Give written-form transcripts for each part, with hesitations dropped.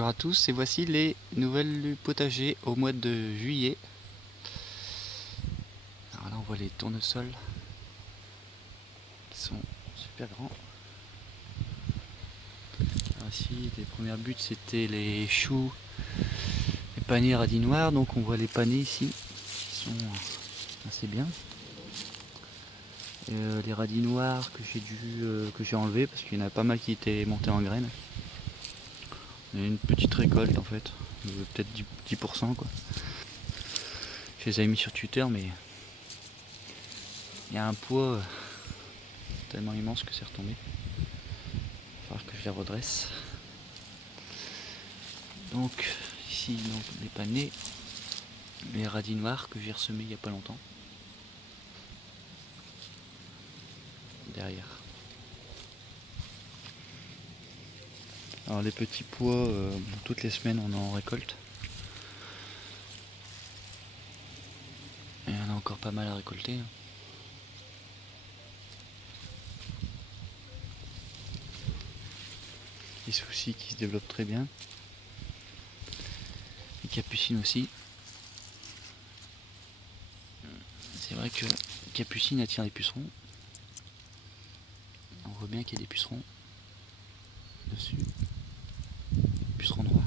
Bonjour à tous et voici les nouvelles du potager au mois de juillet. Alors là on voit les tournesols qui sont super grands. Alors ici les premières buts c'était les choux, les panais radis noirs, donc on voit les panais ici qui sont assez bien. Et les radis noirs que j'ai enlevé parce qu'il y en a pas mal qui étaient montés en graines. On a une petite récolte en fait, peut-être 10% quoi. Je les avais mis sur Twitter mais il y a un poids tellement immense que c'est retombé. Il va falloir que je les redresse. Donc ici donc, les panais, les radis noirs que j'ai ressemés il n'y a pas longtemps. Derrière. Alors les petits pois, toutes les semaines on en récolte. Et on a encore pas mal à récolter. Les soucis qui se développent très bien. Les capucines aussi. C'est vrai que les capucines attirent les pucerons. On voit bien qu'il y a des pucerons dessus. Pucerons noirs.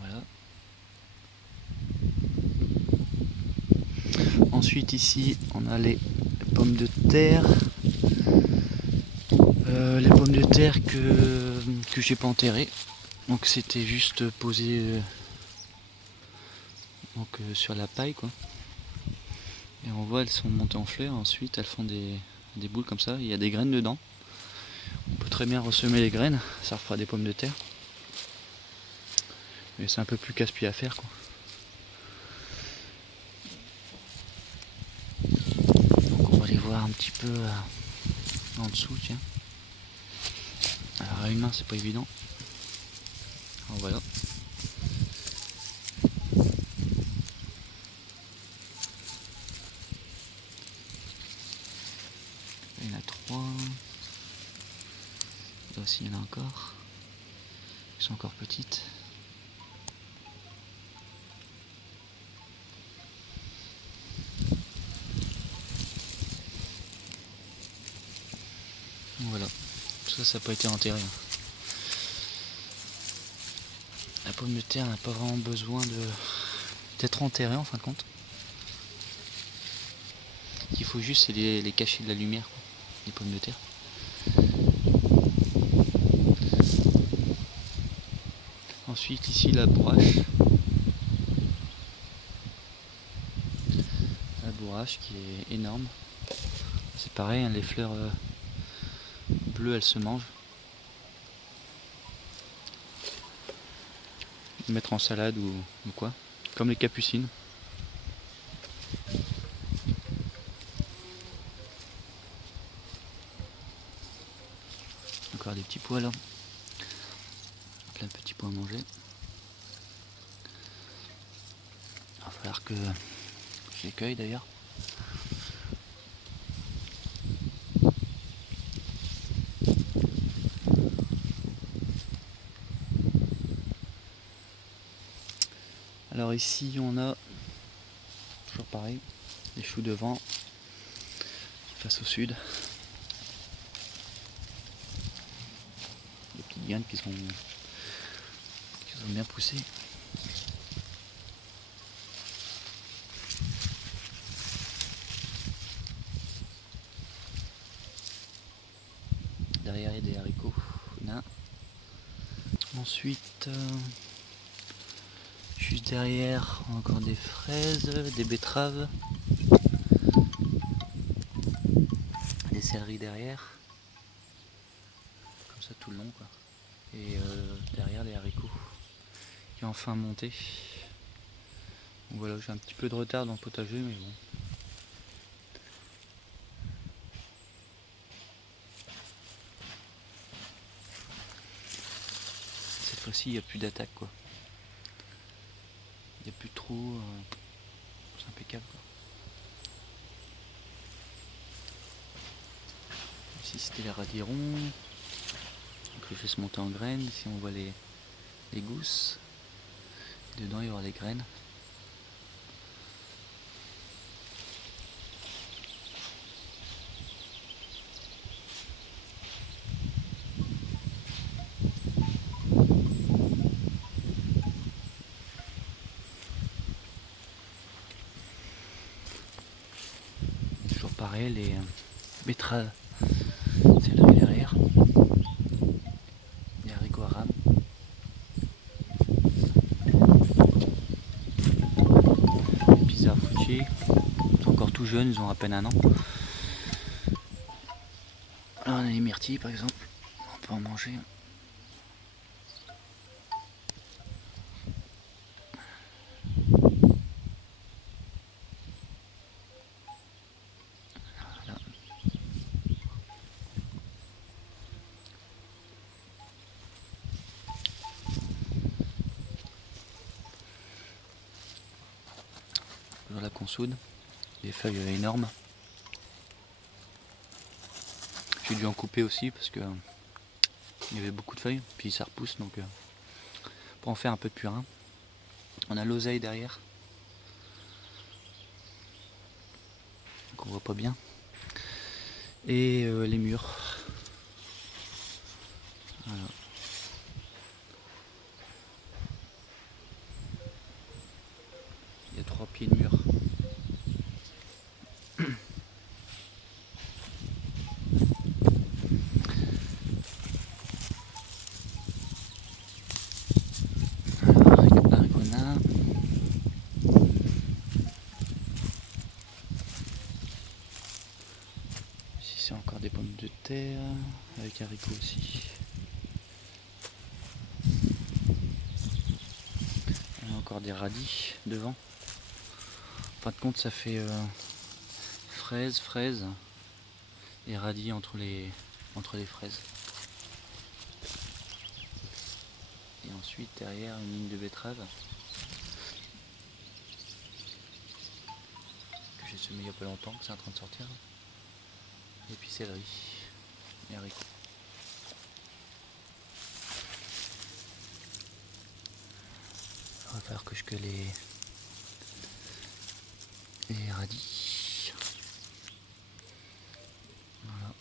Voilà. Ensuite ici on a les pommes de terre. Les pommes de terre que j'ai pas enterrées. Donc c'était juste posé sur la paille quoi. Et on voit elles sont montées en fleurs, ensuite elles font des boules comme ça, il y a des graines dedans. On peut très bien ressemer les graines, ça refera des pommes de terre. Mais c'est un peu plus casse-pied à faire quoi. Donc on va aller voir un petit peu en dessous tiens. Alors à une main c'est pas évident. Alors voilà. Il y en a 3. Là aussi il y en a encore. Elles sont encore petites. Voilà. Tout ça n'a pas été enterré. La pomme de terre n'a pas vraiment besoin d'être enterrée en fin de compte. Ce qu'il faut juste c'est les cacher de la lumière, quoi, les pommes de terre. Ensuite ici la bourrache. La bourrache qui est énorme. C'est pareil, hein, les fleurs bleues elles se mangent. Mettre en salade ou quoi. Comme les capucines. Encore des petits pois là. Plein de petits pois à manger. Il va falloir que je les cueille d'ailleurs. Alors ici on a toujours pareil, les choux de vent face au sud. Des petites graines qui sont bien poussées. Derrière il y a des haricots nains. Ensuite, juste derrière, encore des fraises, des betteraves, des céleris derrière, comme ça tout le long quoi. Et derrière les haricots qui ont enfin monté. Donc voilà, j'ai un petit peu de retard dans le potager, mais bon. Cette fois-ci, il n'y a plus d'attaque, quoi. Il n'y a plus trop... c'est impeccable, quoi. Ici, c'était les radis ronds. Donc, je vais se monter en graines. Ici, on voit les gousses. Dedans, il y aura les graines. Toujours pareil, les betteraves, c'est là derrière. Les haricots à rame. Les pisards fruitiers. Ils sont encore tout jeunes, ils ont à peine 1 an. Là, on a les myrtilles par exemple. On peut en manger. Voilà qu'on soude. Les feuilles énormes. J'ai dû en couper aussi parce que il y avait beaucoup de feuilles, puis ça repousse, donc pour en faire un peu de purin. On a l'oseille derrière, qu'on voit pas bien, et les mûres. Voilà. Il y a 3 pieds de mûres. Ici c'est encore des pommes de terre, avec haricots aussi. Il y a encore des radis devant. En fin de compte ça fait fraises et radis entre les fraises. Et ensuite derrière une ligne de betterave que j'ai semé il n'y a pas longtemps, que c'est en train de sortir. Et puis céleri et haricots. Il va falloir que je cueille les radis. Voilà.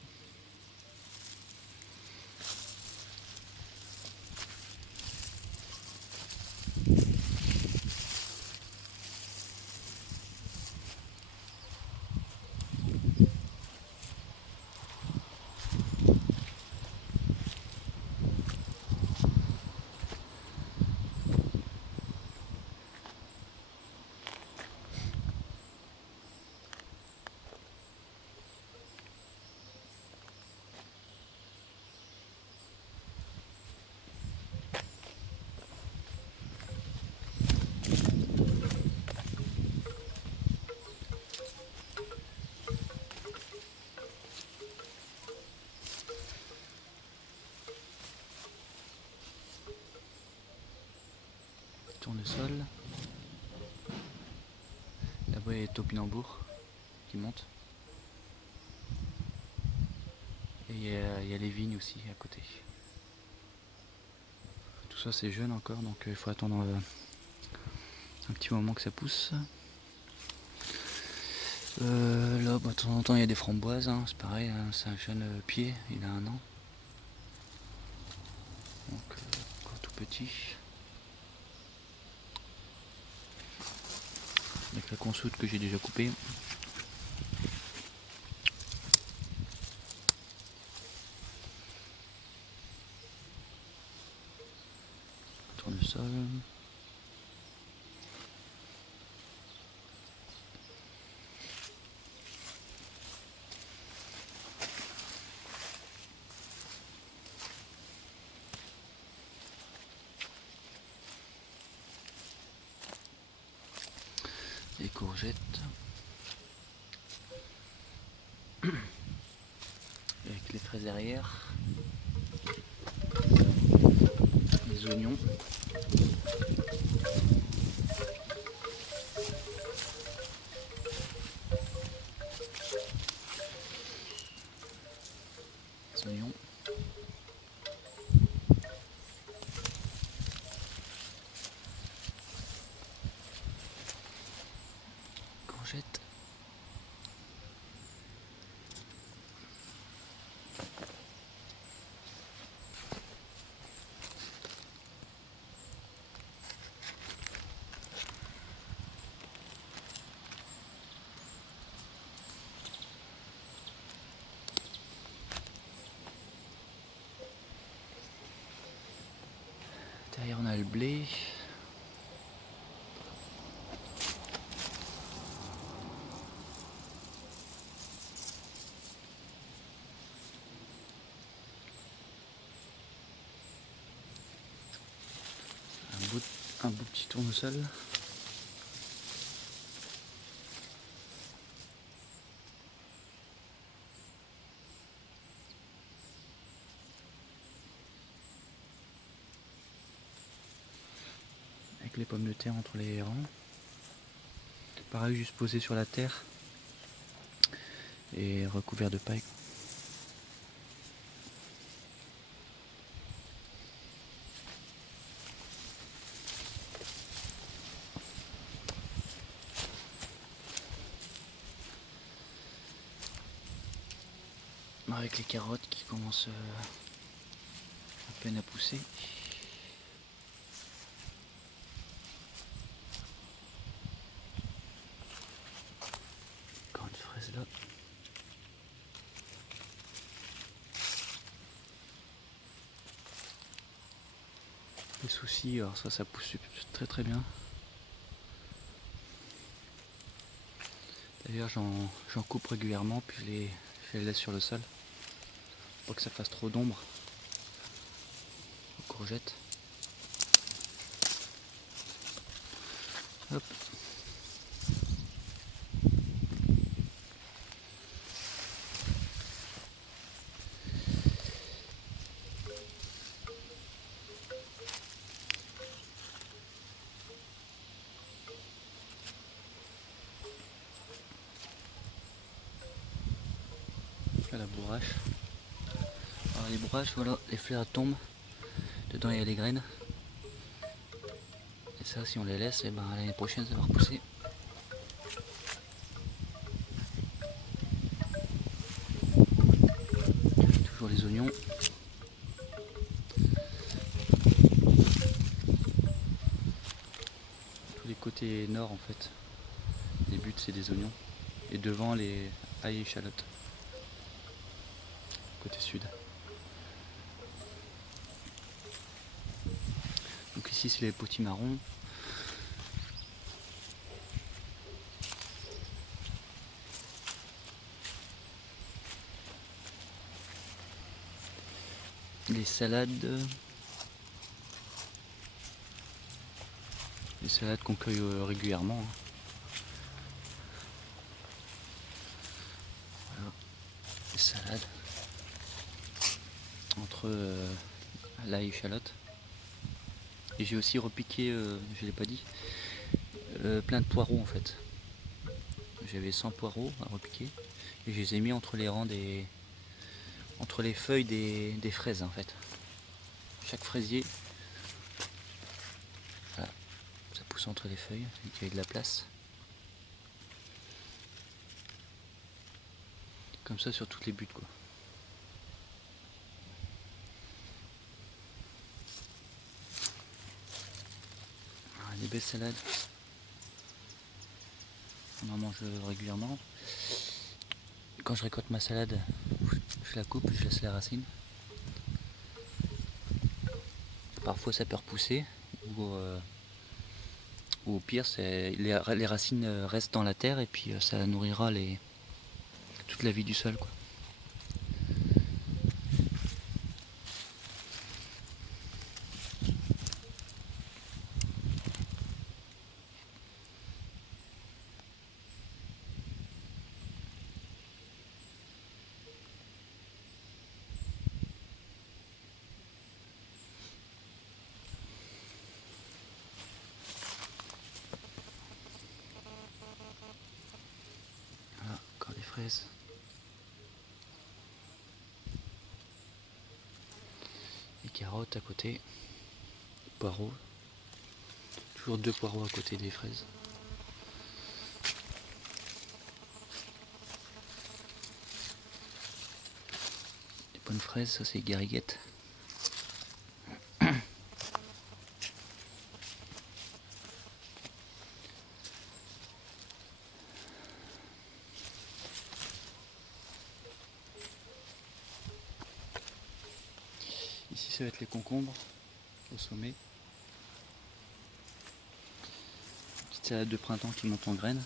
Tournesol. Là-bas il y a les topinambours qui montent. Et il y a les vignes aussi à côté. Tout ça c'est jeune encore, donc il faut attendre un petit moment que ça pousse. Là, de temps en temps il y a des framboises, hein, c'est pareil, hein, c'est un jeune pied, il a 1 an. Donc encore tout petit. Avec la consoude que j'ai déjà coupée. Tournesol. Les courgettes. Avec les fraises derrière. Les oignons. Les oignons. Courgettes. Derrière on a le blé. Un beau petit tournesol. Avec les pommes de terre entre les rangs. Pareil, juste posé sur la terre et recouvert de paille. Avec les carottes qui commencent à peine à pousser. Encore une fraise là. Les soucis, alors ça pousse très très bien. D'ailleurs j'en coupe régulièrement puis je les laisse sur le sol. Pour que ça fasse trop d'ombre aux courgettes. Hop. Là, la bourrache. Alors les bourraches, voilà, les fleurs tombent. Dedans il y a les graines. Et ça, si on les laisse, et ben l'année prochaine ça va repousser. Toujours les oignons. Tous les côtés nord en fait. Les buts c'est des oignons. Et devant les ail et échalotes. Côté sud. Donc ici c'est les potimarrons. Les salades. Les salades qu'on cueille régulièrement. Voilà. Les salades. Entre l'ail et échalote. Et j'ai aussi repiqué, je l'ai pas dit, plein de poireaux en fait. J'avais 100 poireaux à repiquer et je les ai mis entre les rangs entre les feuilles des fraises en fait. Chaque fraisier, voilà, ça pousse entre les feuilles, il y a de la place. Comme ça sur toutes les buttes quoi. Alors, des belles salades. On en mange régulièrement. Quand je récolte ma salade, je la coupe, je laisse les racines. Parfois ça peut repousser, ou au pire les racines restent dans la terre et puis ça nourrira toute la vie du sol quoi. fraises. Les carottes à côté. Poireaux. Toujours 2 poireaux à côté des fraises. Les bonnes fraises, ça c'est gariguette. Ici ça va être les concombres au sommet. Petite salade de printemps qui monte en graines.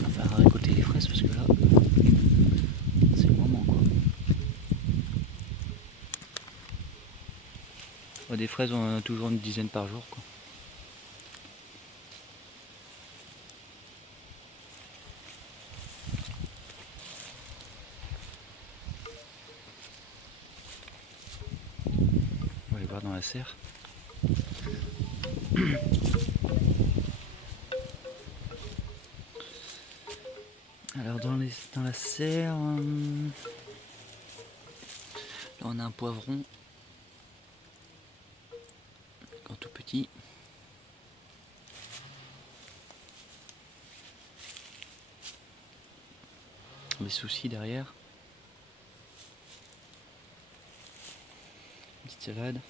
On va récolter les fraises parce que là, c'est le moment quoi. Des fraises, on en a toujours une dizaine par jour quoi. On va aller voir dans la serre. Alors dans la serre, là on a un poivron, encore tout petit. Les soucis derrière. Une petite salade.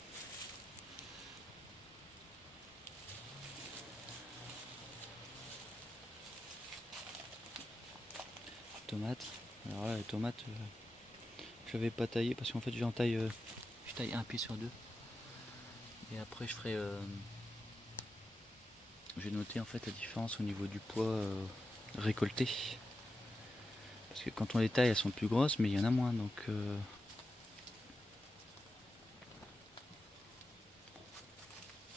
Tomates. Alors là les tomates, je n'avais pas taillé parce qu'en fait je taille un pied sur 2. Et après je ferai... j'ai noté en fait la différence au niveau du poids récolté. Parce que quand on les taille elles sont plus grosses mais il y en a moins donc...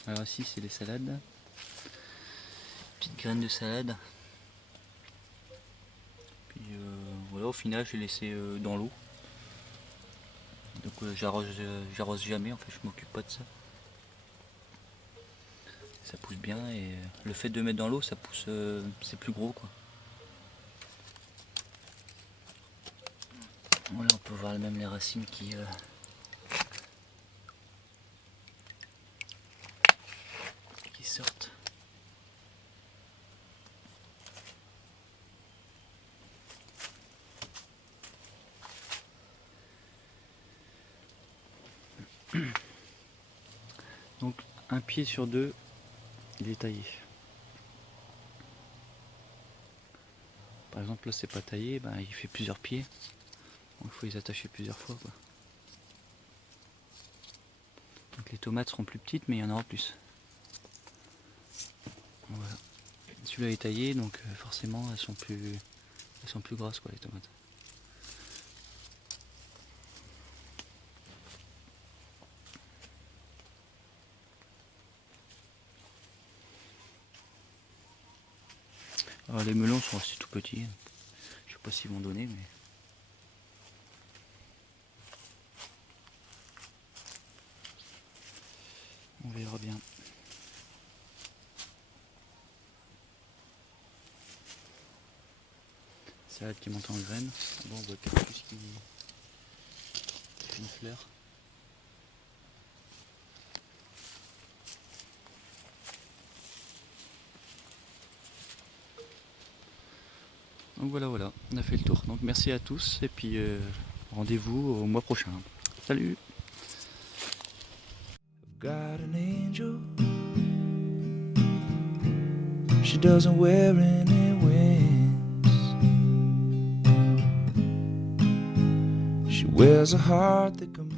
Alors ici c'est les salades. Petite graine de salade. Puis voilà, au final je l'ai laissé dans l'eau. Donc j'arrose jamais en fait, je m'occupe pas de ça. Ça pousse bien et le fait de mettre dans l'eau ça pousse, c'est plus gros quoi. Voilà, on peut voir même les racines qui sortent. Donc un pied sur 2 il est taillé. Par exemple là c'est pas taillé, bah, il fait plusieurs pieds. Donc il faut les attacher plusieurs fois quoi. Donc les tomates seront plus petites mais il y en aura plus. Voilà. Celui-là est taillé donc forcément elles sont plus grasses quoi les tomates. Alors les melons sont aussi tout petits. Je sais pas s'ils vont donner mais... on verra bien. Salade qui monte en graines. Bon, on voit cactus qui fait une fleur. Donc voilà, on a fait le tour. Donc merci à tous et puis rendez-vous au mois prochain. Salut! Got an angel. She doesn't wear any wings. She wears a heart that can